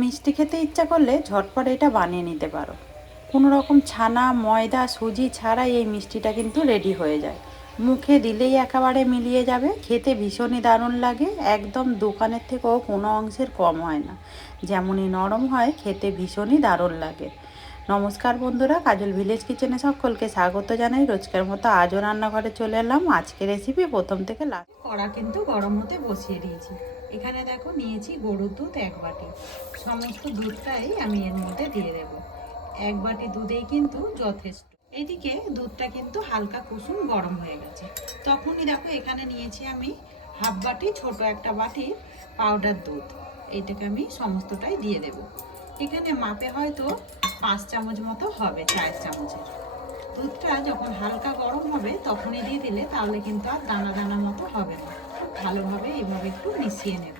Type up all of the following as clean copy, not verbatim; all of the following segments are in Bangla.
মিষ্টি খেতে ইচ্ছা করলে ঝটপট এটা বানিয়ে নিতে পারো। কোনো রকম ছানা, ময়দা, সুজি ছাড়াই এই মিষ্টিটা কিন্তু রেডি হয়ে যায়। মুখে দিলেই একেবারে মিলিয়ে যাবে। খেতে ভীষণই দারুণ লাগে। একদম দোকানের থেকেও কোনো অংশের কম হয় না। যেমনই নরম হয়, খেতে ভীষণই দারুণ লাগে। নমস্কার বন্ধুরা, কাজল ভিলেজ কিচেনে সকলকে স্বাগত জানাই। রোজকার মতো আজও রান্নাঘরে চলে এলাম। আজকে রেসিপি প্রথম থেকে লাস্ট। কড়া কিন্তু গরম হতে বসিয়ে দিয়েছি। এখানে দেখো নিয়েছি গরুর দুধ 1 বাটি। সমস্ত দুধটাই আমি এর মধ্যে দিয়ে দেব। 1 বাটি দুধেই কিন্তু যথেষ্ট। এদিকে দুধটা কিন্তু হালকা কুসুম গরম হয়ে গেছে। তখনই দেখো এখানে নিয়েছি আমি হাফ বাটি, ছোট একটা বাটির পাউডার দুধ। এইটাকে আমি সমস্তটাই দিয়ে দেব। এখানে মাপে হয়তো 5 চামচ মতো হবে, চায়ের চামচের। দুধটা যখন হালকা গরম হবে তখনই দিয়ে দিলে তাহলে কিন্তু আর দানা দানা মতো হবে না। খুব ভালোভাবে এইভাবে একটু মিশিয়ে নেব।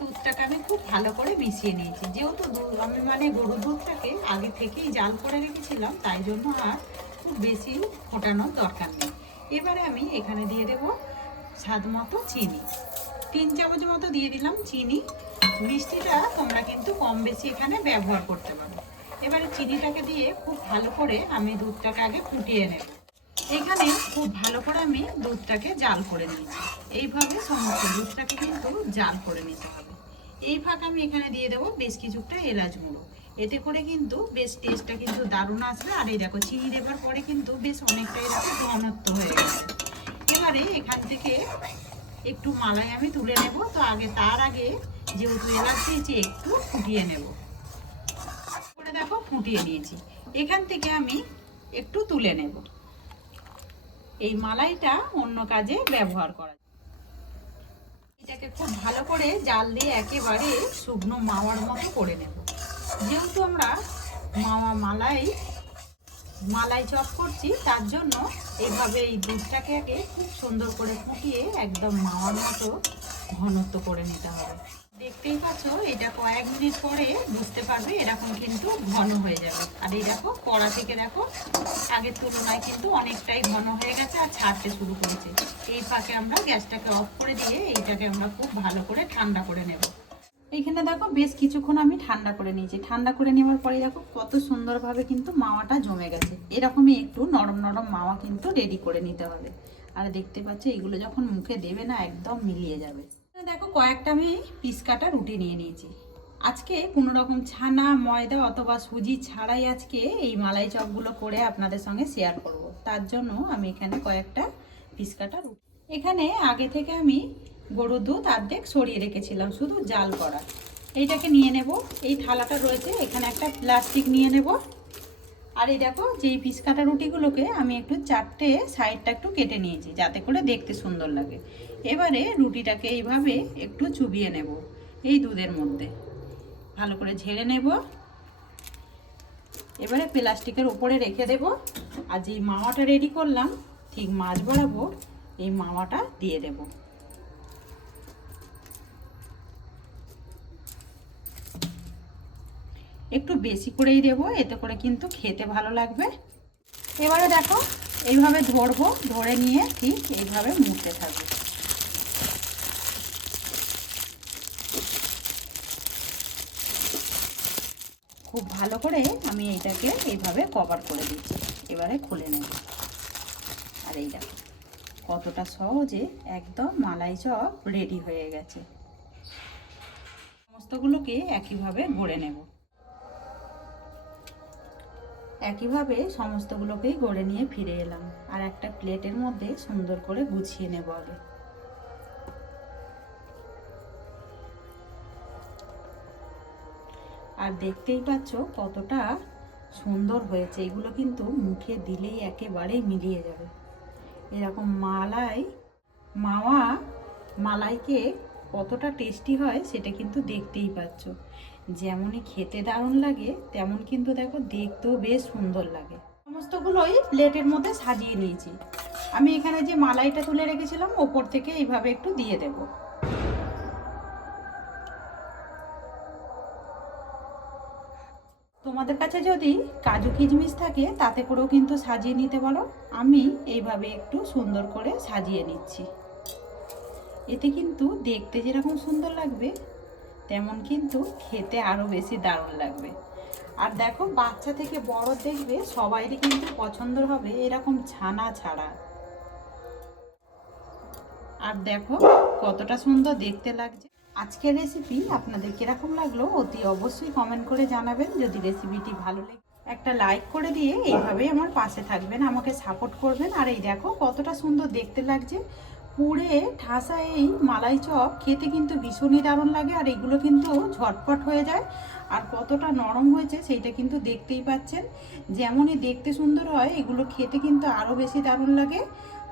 দুধটাকে আমি খুব ভালো করে মিশিয়ে নিয়েছি। যেহেতু আমি গরুর দুধটাকে আগে থেকেই জাল করে রেখেছিলাম, তাই জন্য আর খুব বেশি ফোটানোর দরকার নেই। এবারে আমি এখানে দিয়ে দেব স্বাদ মতো চিনি। 3 চামচ মতো দিয়ে দিলাম চিনি। মিষ্টিটা তোমরা কিন্তু কম বেশি এখানে ব্যবহার করতে পারো। এবারে চিনিটাকে দিয়ে খুব ভালো করে আমি দুধটাকে আগে ফুটিয়ে নেব। এখানে খুব ভালো করে আমি দুধটাকে জাল করে নিয়েছি। এইভাবে সমস্ত দুধটাকে কিন্তু জাল করে নিতে হবে। এই ফাঁকে আমি এখানে দিয়ে দেবো বেশ কিছুটা এলাচ গুঁড়ো। এতে করে কিন্তু বেশ টেস্টটা কিন্তু দারুণ আসবে। আর এই দেখো চিনি দেওয়ার পরে কিন্তু বেশ অনেকটাই দেখো ঘনত্ব হয়ে গেছে। এবারে এখান থেকে একটু মালাই আমি তুলে নেব। তো তার আগে যেহেতু এলাচ দিয়েছি একটু ফুটিয়ে নেব। করে দেখো ফুটিয়ে নিয়েছি। এখান থেকে আমি একটু তুলে নেব। এই মালাইটা অন্য কাজে ব্যবহার করা যায়। এটাকে খুব ভালো করে জাল দিয়ে একেবারে শুকনো মাওয়ার মতো করে নেব। যেহেতু আমরা মালাই চপ করছি, তার জন্য এইভাবে এই দুধটাকে আগে খুব সুন্দর করে ফুটিয়ে একদম মাওয়ার মতো ঘনত্ব করে নিতে হবে। দেখতেই পাচ্ছ, এটা কয়েক মিনিট পরে বুঝতে পারবে এরকম কিন্তু ঘন হয়ে যাবে। আর এই দেখো কড়া থেকে দেখো আগের তুলনায় কিন্তু অনেকটাই ঘন হয়ে গেছে আর ছাড়তে শুরু করেছে। এই ফাঁকে আমরা গ্যাসটাকে অফ করে দিয়ে এইটাকে আমরা খুব ভালো করে ঠান্ডা করে নেব। এইখানে দেখো বেশ কিছুক্ষণ আমি ঠান্ডা করে নিয়েছি। ঠান্ডা করে নেওয়ার পরে দেখো কত সুন্দরভাবে কিন্তু মাওয়াটা জমে গেছে। এরকমই একটু নরম নরম মাওয়া কিন্তু রেডি করে নিতে হবে। আর দেখতে পাচ্ছ এগুলো যখন মুখে দেবে না একদম মিলিয়ে যাবে। দেখো কয়েকটা আমি পিস কাটা রুটি নিয়ে নিয়েছি। আজকে কোনো রকম ছানা, ময়দা অথবা সুজি ছাড়াই আজকে এই মালাই চপগুলো করে আপনাদের সঙ্গে শেয়ার করব। তার জন্য আমি এখানে কয়েকটা পিস কাটা রুটি, এখানে আগে থেকে আমি গরুর দুধ অর্ধেক সরিয়ে রেখেছিলাম শুধু জাল করা। এইটাকে নিয়ে নেব। এই থালাটা রয়েছে, এখানে একটা প্লাস্টিক নিয়ে নেব। আর এই দেখো যেই পিস কাটা রুটিগুলোকে আমি একটু চারটে সাইডটা একটু কেটে নিয়েছি যাতে করে দেখতে সুন্দর লাগে। এবারে রুটিটাকে এইভাবে একটু চুবিয়ে নেব এই দুধের মধ্যে, ভালো করে ঝেড়ে নেব। এবারে প্লাস্টিকের উপরে রেখে দেব। আর যেই মাওয়াটা রেডি করলাম ঠিক মাছ বরাবর এই মাওয়াটা দিয়ে দেব। একটু বেশি করেই দেবো, এতে করে কিন্তু খেতে ভালো লাগবে। এবারে দেখো এইভাবে ধরবো, ধরে নিয়ে ঠিক এইভাবে মুড়তে থাকবো। খুব ভালো করে আমি এইটাকে এইভাবে কভার করে দিচ্ছি। এবারে খুলে নেব। আর এই দেখো কতটা সহজে একদম মালাই চপ রেডি হয়ে গেছে। সমস্তগুলোকে একইভাবে গড়ে নেব। একইভাবে সমস্তগুলোকেই গড়ে নিয়ে ফিরে এলাম। আর একটা প্লেটের মধ্যে সুন্দর করে গুছিয়ে নেব আগে। আর দেখতেই পাচ্ছ কতটা সুন্দর হয়েছে। এগুলো কিন্তু মুখে দিলেই একেবারেই মিলিয়ে যাবে। এরকম মালাইকে কতটা টেস্টি হয় সেটা কিন্তু দেখতেই পাচ্ছ। যেমনই খেতে দারুণ লাগে তেমন কিন্তু দেখো দেখতেও বেশ সুন্দর লাগে। সমস্তগুলোই প্লেটের মধ্যে সাজিয়ে নিয়েছি। আমি এখানে যে মালাইটা তুলে রেখেছিলাম ওপর থেকে এইভাবে একটু দিয়ে দেব। তোমাদের কাছে যদি কাজু কিশমিশ থাকে তাতে করেও কিন্তু সাজিয়ে নিতে পারো। আমি এইভাবে একটু সুন্দর করে সাজিয়ে নিচ্ছি। এতে কিন্তু দেখতে যেরকম সুন্দর লাগবে তেমন কিন্তু খেতে আরও বেশি দারুণ লাগবে। আর দেখো, বাচ্চা থেকে বড় দেখবে সবাইরই কিন্তু পছন্দ হবে এরকম ছানা ছাড়া। আর দেখো কতটা সুন্দর দেখতে লাগছে। আজকের রেসিপি আপনাদের কিরকম লাগলো অতি অবশ্যই কমেন্ট করে জানাবেন। যদি রেসিপিটি ভালো লাগে একটা লাইক করে দিয়ে এইভাবেই আমার পাশে থাকবেন, আমাকে সাপোর্ট করবেন। আর এই দেখো কতটা সুন্দর দেখতে লাগছে, পুড়ে ঠাসা এই মালাই চপ খেতে কিন্তু ভীষণই দারুণ লাগে। আর এগুলো কিন্তু ঝটপট হয়ে যায়। আর কতটা নরম হয়েছে সেইটা কিন্তু দেখতেই পাচ্ছেন। যেমনই দেখতে সুন্দর হয়, এগুলো খেতে কিন্তু আরও বেশি দারুণ লাগে।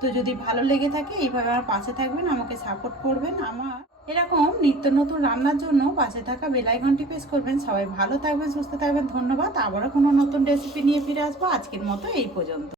তো যদি ভালো লেগে থাকে এইভাবে আমার পাশে থাকবেন, আমাকে সাপোর্ট করবেন। আমার এরকম নিত্য নতুন রান্নার জন্য পাশে থাকা বেল আইকনটি প্রেস করবেন। সবাই ভালো থাকবেন, সুস্থ থাকবেন। ধন্যবাদ। আবারও কোনো নতুন রেসিপি নিয়ে ফিরে আসবো। আজকের মতো এই পর্যন্ত।